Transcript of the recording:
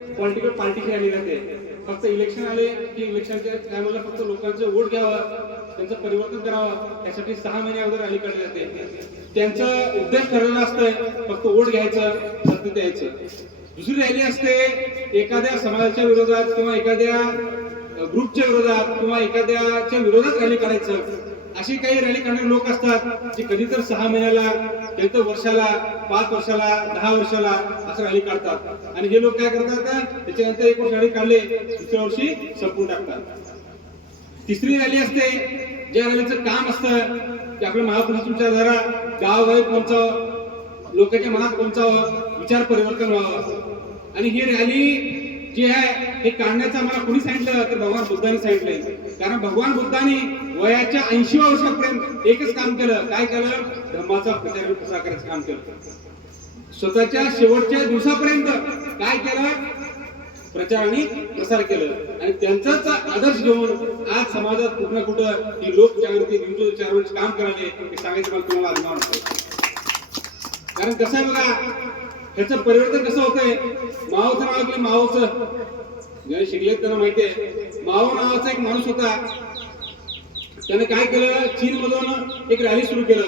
Political पार्टीची rally राहते. फक्त इलेक्शन आले की इलेक्शनच्या टायमाला फक्त लोकांचं वोट घ्यावं, त्यांचं परिवर्तन करावं, यासाठी 6 महिने अगोदर रॅली काढली जाते. त्यांचं उद्देश ठरलेला असतंय फक्त वोट घ्यायचं, सत्तेत यायचं. दुसरी रॅली असते एखाद्या समाजाच्या विरोधात किंवा एखाद्या ग्रुपच्या विरोधात किंवा एखाद्याच्या विरोधात रॅली काढायचं. अशी काही रॅली काढणारे लोक असतात जे कधी तर 6 महिन्याला, कधी तर वर्षाला, 5 वर्षाला, 10 वर्षाला असं रॅली काढतात. आणि हे लोक काय करतात, त्याच्यानंतर एक वर्ष रॅली काढले, दुसऱ्या वर्षी संपून टाकतात. तिसरी रॅली असते, ज्या रॅलीचं काम असतं की आपल्या महापुरुषांची विचारधारा गावोगावी पोहोचावं, लोकांच्या मनात पोहोचावं, विचार परिवर्तन व्हावं. आणि ही रॅली जी आहे हे काढण्याचं आम्हाला कोणी सांगितलं तर भगवान बुद्धांनी सांगितलंय. कारण भगवान बुद्धांनी वयाच्या 80व्या वर्षापर्यंत एकच काम केलं. काय केलं? धर्माचा प्रचार प्रसार करायचं काम केलं. स्वतःच्या शेवटच्या दिवसापर्यंत काय केलं? प्रचार आणि प्रसार केलं. आणि त्यांचाच आदर्श घेऊन आज समाजात कुठं ना कुठं ही लोकजागृती विचारांचं काम करायला हे सांगायचं मला तुम्हाला अभिमान वाटतो. कारण कसं आहे बघा, ह्याचं परिवर्तन कसं होतंय. माओचं नाव ऐकलं, माओचं जे शिकले त्यांना माहिती आहे. माओ नावाचा एक माणूस होता, त्याने काय केलं, चीन मधून एक रॅली सुरू केलं.